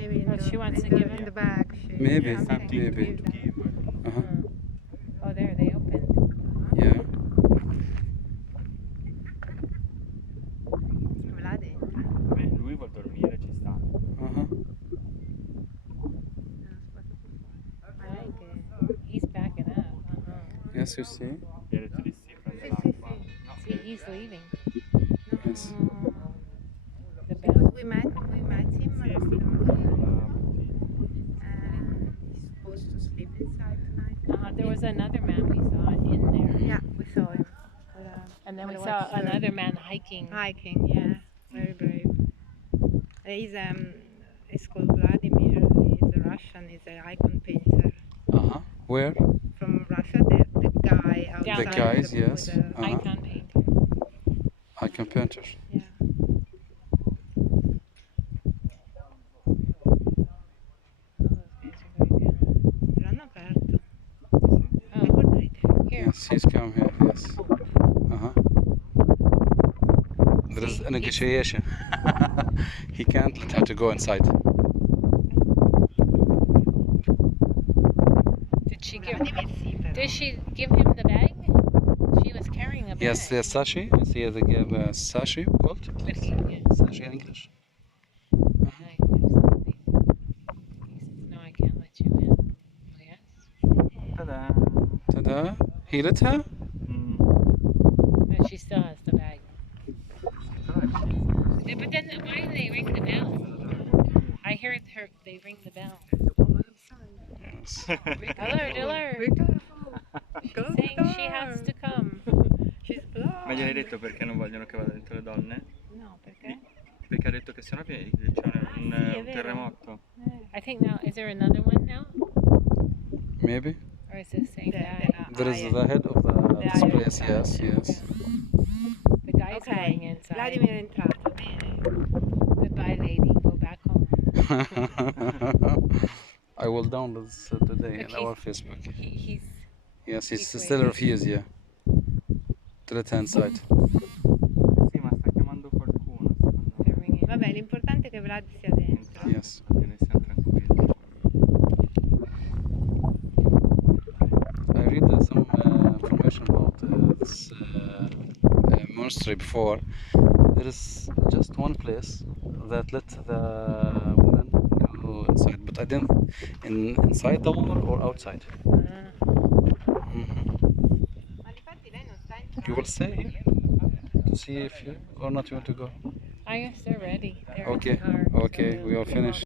maybe in Oh, she wants to give in it? the bag. Maybe, Something to maybe. give them. Uh-huh. Oh, there, they opened. Yeah. Là dentro. Beh, lui vuol dormire, ci sta. Uh-huh. Ma lei che... He's backing up. Yes, you see. Gli ha detto di sì, prende Sì, l'acqua. sì, sì. No, See, he's leaving. Yes. The Because bell. we met him. sì, sta buttando la bottiglia. He's supposed to sleep inside tonight. There was another man we saw in there. Yeah, we saw him. And then we But saw what's another man hiking. hiking, yeah, very brave. He's called Vladimir. He's a Russian. He's an icon painter Uh-huh. Where? from Russia. The guy outside. The guys, yes. With the, Icon painter. Icon painter. yeah. L'hanno aperto. Oh, here. Yes, he's come here, yes. Uh-huh. There is a negotiation. He can't let her to go inside. Did she give him the bag? She was carrying a bag. Yes, the sashi. I see they give sashi called. Yeah. Sashi in English. No, I can't let you in. Oh, yes? Ta-da! Ta-da. He let her? No, she still has the bag. Yeah, but then why do they ring the bell? I heard her. They ring the bell. Yes. Alert! Alert! Saying she has to come. She's blind. Ma gli hai detto perché non vogliono che vada dentro le donne? No, perché? Perché ha detto che sennò c'è un è vero. terremoto. I think now. Is there another one now? Maybe. Or is it the same guy? There is the head of this place, yes, yes. The guy's Ok, going inside. Vladimir è entrato, bene. Goodbye, lady. Go back home. I will download this today Look, on our Facebook. He's Yes, he's he's still waiting. refused, yeah. To let her inside. Sì, ma sta chiamando qualcuno, secondo me. they're ringing. Vabbè, l'importante è che Vlad sia dentro. Yes. Che ne siamo tranquilli. I read some information about this monastery before. There is just one place that let the women go inside, but I didn't inside the wall or outside. Ma difatti lei non sta entrando. You will stay to see if you or not you want to go. I guess they're ready. They're in Okay, the car. okay, so we are they'll- finished.